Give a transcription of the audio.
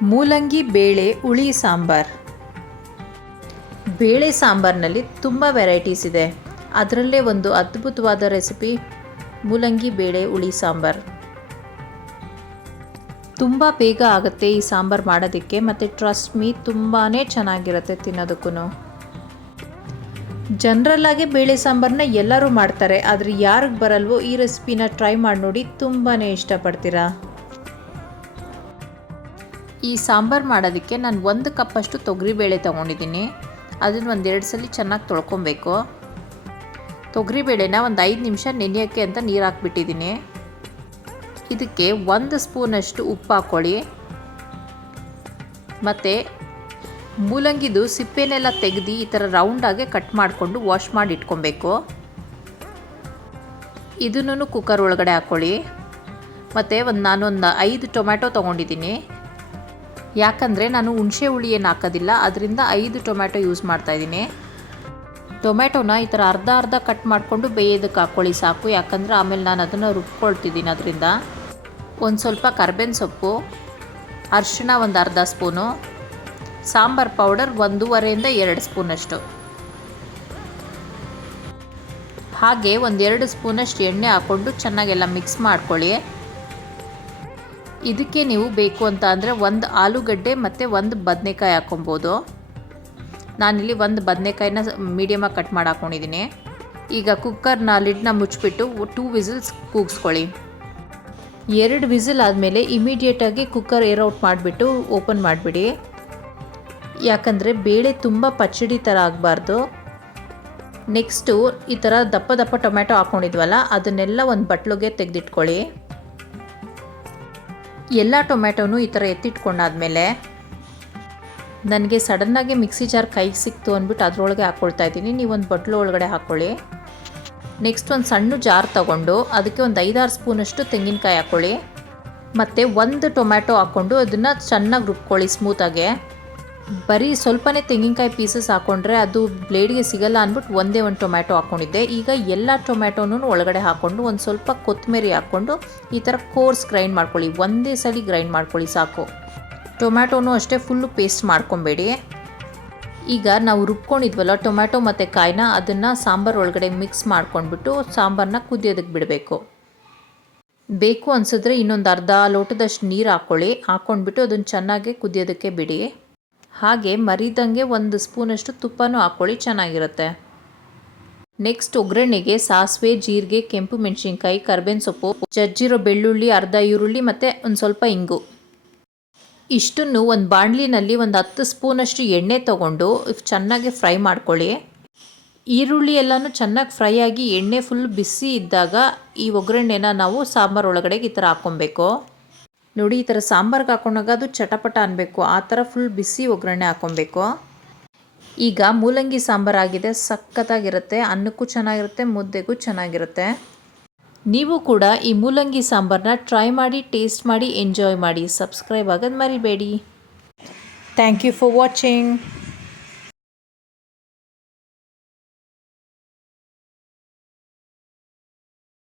ಮೂಲಂಗಿ, ಬೇಳೆ, ಹುಳಿ, ಸಾಂಬಾರ್. ಬೇಳೆ ಸಾಂಬಾರ್ನಲ್ಲಿ ತುಂಬ ವೆರೈಟೀಸ್ ಇದೆ. ಅದರಲ್ಲೇ ಒಂದು ಅದ್ಭುತವಾದ ರೆಸಿಪಿ, ಮೂಲಂಗಿ, ಬೇಳೆ, ಹುಳಿ, ಸಾಂಬಾರ್. ತುಂಬ ಬೇಗ ಆಗುತ್ತೆ ಈ ಸಾಂಬಾರು ಮಾಡೋದಕ್ಕೆ, ಮತ್ತು ಟ್ರಸ್ಟ್ ಮೀ ತುಂಬಾ ಚೆನ್ನಾಗಿರುತ್ತೆ ತಿನ್ನೋದಕ್ಕೂ. ಜನರಲ್ಲಾಗಿ ಬೇಳೆ ಸಾಂಬಾರನ್ನ ಎಲ್ಲರೂ ಮಾಡ್ತಾರೆ, ಆದರೆ ಯಾರಿಗೆ ಬರಲ್ವೋ ಈ ರೆಸಿಪಿನ ಟ್ರೈ ಮಾಡಿ ನೋಡಿ ತುಂಬಾ ಇಷ್ಟಪಡ್ತೀರಾ? ಈ ಸಾಂಬಾರು ಮಾಡೋದಕ್ಕೆ ನಾನು ಒಂದು ಕಪ್ಪಷ್ಟು ತೊಗರಿಬೇಳೆ ತೊಗೊಂಡಿದ್ದೀನಿ. ಅದನ್ನು ಒಂದೆರಡು ಸಲ ಚೆನ್ನಾಗಿ ತೊಳ್ಕೊಬೇಕು. ತೊಗರಿಬೇಳೆನ ಒಂದು ಐದು ನಿಮಿಷ ನೆನೆಯೋಕ್ಕೆ ಅಂತ ನೀರು ಹಾಕ್ಬಿಟ್ಟಿದ್ದೀನಿ. ಇದಕ್ಕೆ ಒಂದು ಸ್ಪೂನಷ್ಟು ಉಪ್ಪು ಹಾಕ್ಕೊಳ್ಳಿ. ಮತ್ತು ಮೂಲಂಗಿದು ಸಿಪ್ಪೆನೆಲ್ಲ ತೆಗೆದು ಈ ಥರ ರೌಂಡಾಗೆ ಕಟ್ ಮಾಡಿಕೊಂಡು ವಾಶ್ ಮಾಡಿ ಇಟ್ಕೊಬೇಕು. ಇದನ್ನು ಕುಕ್ಕರ್ ಒಳಗಡೆ ಹಾಕ್ಕೊಳ್ಳಿ. ಮತ್ತು ಒಂದು ನಾನೊಂದು ಐದು ಟೊಮ್ಯಾಟೊ ತೊಗೊಂಡಿದ್ದೀನಿ. ಯಾಕಂದರೆ ನಾನು ಹುಣಸೆ ಹುಳಿ ಏನು ಹಾಕೋದಿಲ್ಲ, ಅದರಿಂದ ಐದು ಟೊಮ್ಯಾಟೊ ಯೂಸ್ ಮಾಡ್ತಾಯಿದ್ದೀನಿ ಟೊಮ್ಯಾಟೊನ ಈ ಥರ ಅರ್ಧ ಅರ್ಧ ಕಟ್ ಮಾಡಿಕೊಂಡು ಬೇಯೋದಕ್ಕೆ ಹಾಕ್ಕೊಳ್ಳಿ ಸಾಕು, ಯಾಕಂದರೆ ಆಮೇಲೆ ನಾನು ಅದನ್ನು ರುಬ್ಕೊಳ್ತಿದ್ದೀನಿ ಅದರಿಂದ. ಒಂದು ಸ್ವಲ್ಪ ಕರ್ಬೇವಿನ ಸೊಪ್ಪು, ಅರಿಶಿಣ ಒಂದು ಅರ್ಧ ಸ್ಪೂನು, ಸಾಂಬಾರು ಪೌಡರ್ ಒಂದೂವರೆಯಿಂದ ಎರಡು ಸ್ಪೂನಷ್ಟು. ಹಾಗೆ ಒಂದೆರಡು ಸ್ಪೂನಷ್ಟು ಎಣ್ಣೆ ಹಾಕ್ಕೊಂಡು ಚೆನ್ನಾಗೆಲ್ಲ ಮಿಕ್ಸ್ ಮಾಡ್ಕೊಳ್ಳಿ. ಇದಕ್ಕೆ ನೀವು ಬೇಕು ಅಂತ ಅಂದರೆ ಒಂದು ಆಲೂಗಡ್ಡೆ ಮತ್ತು ಒಂದು ಬದನೆಕಾಯಿ ಹಾಕೊಬೋದು. ನಾನಿಲ್ಲಿ ಒಂದು ಬದನೆಕಾಯಿನ ಮೀಡಿಯಮಾಗಿ ಕಟ್ ಮಾಡಿ ಹಾಕ್ಕೊಂಡಿದ್ದೀನಿ ಈಗ ಕುಕ್ಕರ್ನ ಲಿಡ್ನ ಮುಚ್ಚಿಬಿಟ್ಟು ಟೂ ವಿಸಿಲ್ಸ್ ಕೂಗಿಸ್ಕೊಳ್ಳಿ. ಎರಡು ವಿಸಿಲ್ ಆದಮೇಲೆ ಇಮಿಡಿಯೇಟಾಗಿ ಕುಕ್ಕರ್ ಏರ್ ಔಟ್ ಮಾಡಿಬಿಟ್ಟು ಓಪನ್ ಮಾಡಿಬಿಡಿ. ಯಾಕಂದರೆ ಬೇಳೆ ತುಂಬ ಪಚ್ಚಡಿ ಥರ ಆಗಬಾರ್ದು. ನೆಕ್ಸ್ಟು ಈ ಥರ ದಪ್ಪ ದಪ್ಪ ಟೊಮ್ಯಾಟೊ ಹಾಕ್ಕೊಂಡಿದ್ವಲ್ಲ ಅದನ್ನೆಲ್ಲ ಒಂದು ಬಟ್ಲಿಗೆ ತೆಗೆದಿಟ್ಕೊಳ್ಳಿ. ಎಲ್ಲ ಟೊಮ್ಯಾಟೊನೂ ಈ ಥರ ಎತ್ತಿಟ್ಕೊಂಡಾದ್ಮೇಲೆ ನನಗೆ ಸಡನ್ನಾಗಿ ಮಿಕ್ಸಿ ಜಾರ್ ಕೈಗೆ ಸಿಕ್ತು ಅಂದ್ಬಿಟ್ಟು ಅದರೊಳಗೆ ಹಾಕ್ಕೊಳ್ತಾ ಇದ್ದೀನಿ. ನೀವು ಒಂದು ಬಟ್ಲು ಒಳಗಡೆ ಹಾಕ್ಕೊಳ್ಳಿ. ನೆಕ್ಸ್ಟ್ ಒಂದು ಸಣ್ಣ ಜಾರ್ ತಗೊಂಡು ಅದಕ್ಕೆ ಒಂದು ಐದಾರು ಸ್ಪೂನಷ್ಟು ತೆಂಗಿನಕಾಯಿ ಹಾಕ್ಕೊಳ್ಳಿ. ಮತ್ತು ಒಂದು ಟೊಮ್ಯಾಟೊ ಹಾಕ್ಕೊಂಡು ಅದನ್ನು ಚೆನ್ನಾಗಿ ರುಬ್ಕೊಳ್ಳಿ ಸ್ಮೂತಾಗೆ ಬರೀ ಸ್ವಲ್ಪನೇ ತೆಂಗಿನಕಾಯಿ ಪೀಸಸ್ ಹಾಕ್ಕೊಂಡ್ರೆ ಅದು ಬ್ಲೇಡ್ಗೆ ಸಿಗಲ್ಲ ಅಂದ್ಬಿಟ್ಟು ಒಂದೇ ಒಂದು ಟೊಮ್ಯಾಟೊ ಹಾಕ್ಕೊಂಡಿದ್ದೆ ಈಗ ಎಲ್ಲ ಟೊಮ್ಯಾಟೊನೂ ಒಳಗಡೆ ಹಾಕ್ಕೊಂಡು ಒಂದು ಸ್ವಲ್ಪ ಕೊತ್ತಂಬರಿ ಹಾಕ್ಕೊಂಡು ಈ ಥರ ಕೋರ್ಸ್ ಗ್ರೈಂಡ್ ಮಾಡ್ಕೊಳ್ಳಿ. ಒಂದೇ ಸಲ ಗ್ರೈಂಡ್ ಮಾಡ್ಕೊಳ್ಳಿ ಸಾಕು. ಟೊಮ್ಯಾಟೊನೂ ಅಷ್ಟೇ ಫುಲ್ಲು ಪೇಸ್ಟ್ ಮಾಡ್ಕೊಬೇಡಿ. ಈಗ ನಾವು ರುಬ್ಕೊಂಡಿದ್ವಲ್ಲ ಟೊಮ್ಯಾಟೊ ಮತ್ತು ಕಾಯಿನ ಅದನ್ನು ಸಾಂಬಾರು ಒಳಗಡೆ ಮಿಕ್ಸ್ ಮಾಡ್ಕೊಂಡ್ಬಿಟ್ಟು ಸಾಂಬಾರನ್ನ ಕುದಿಯೋದಕ್ಕೆ ಬಿಡಬೇಕು. ಬೇಕು ಅನಿಸಿದ್ರೆ ಇನ್ನೊಂದು ಅರ್ಧ ಲೋಟದಷ್ಟು ನೀರು ಹಾಕ್ಕೊಳ್ಳಿ ಹಾಕ್ಕೊಂಡ್ಬಿಟ್ಟು ಅದನ್ನು ಚೆನ್ನಾಗಿ ಕುದಿಯೋದಕ್ಕೆ ಬಿಡಿ. ಹಾಗೆ ಮರಿದಂಗೆ ಒಂದು ಸ್ಪೂನಷ್ಟು ತುಪ್ಪನೂ ಹಾಕ್ಕೊಳ್ಳಿ ಚೆನ್ನಾಗಿರುತ್ತೆ. ನೆಕ್ಸ್ಟ್ ಒಗ್ಗರಣೆಗೆ ಸಾಸಿವೆ, ಜೀರಿಗೆ, ಕೆಂಪು ಮೆಣಸಿನ್ಕಾಯಿ, ಕರ್ಬೇವಿನ ಸೊಪ್ಪು, ಜಜ್ಜಿರೋ ಬೆಳ್ಳುಳ್ಳಿ, ಅರ್ಧ ಈರುಳ್ಳಿ ಮತ್ತು ಒಂದು ಸ್ವಲ್ಪ ಇಂಗು. ಇಷ್ಟನ್ನು ಒಂದು ಬಾಣಲಿನಲ್ಲಿ ಒಂದು ಹತ್ತು ಸ್ಪೂನಷ್ಟು ಎಣ್ಣೆ ತಗೊಂಡು ಚೆನ್ನಾಗಿ ಫ್ರೈ ಮಾಡ್ಕೊಳ್ಳಿ. ಈರುಳ್ಳಿ ಎಲ್ಲನೂ ಚೆನ್ನಾಗಿ ಫ್ರೈ ಆಗಿ ಎಣ್ಣೆ ಫುಲ್ ಬಿಸಿ ಇದ್ದಾಗ ಈ ಒಗ್ಗರಣೆನ ನಾವು ಸಾಂಬಾರು ಒಳಗಡೆಗೆ ಈ ಥರ ಹಾಕ್ಕೊಬೇಕು. ನೋಡಿ, ಈ ಥರ ಸಾಂಬಾರ್ಗೆ ಹಾಕೊಂಡಾಗ ಅದು ಚಟಪಟ ಅನ್ನಬೇಕು ಆ ಥರ ಫುಲ್ ಬಿಸಿ ಒಗ್ಗರಣೆ ಹಾಕ್ಕೊಬೇಕು ಈಗ ಮೂಲಂಗಿ ಸಾಂಬಾರು ಆಗಿದೆ, ಸಖತ್ತಾಗಿರುತ್ತೆ. ಅನ್ನಕ್ಕೂ ಚೆನ್ನಾಗಿರುತ್ತೆ, ಮುದ್ದೆಗೂ ಚೆನ್ನಾಗಿರುತ್ತೆ. ನೀವು ಕೂಡ ಈ ಮೂಲಂಗಿ ಸಾಂಬಾರನ್ನ ಟ್ರೈ ಮಾಡಿ ಟೇಸ್ಟ್ ಮಾಡಿ ಎಂಜಾಯ್ ಮಾಡಿ ಸಬ್ಸ್ಕ್ರೈಬ್ ಆಗೋದು ಮರಿಬೇಡಿ. Thank you for watching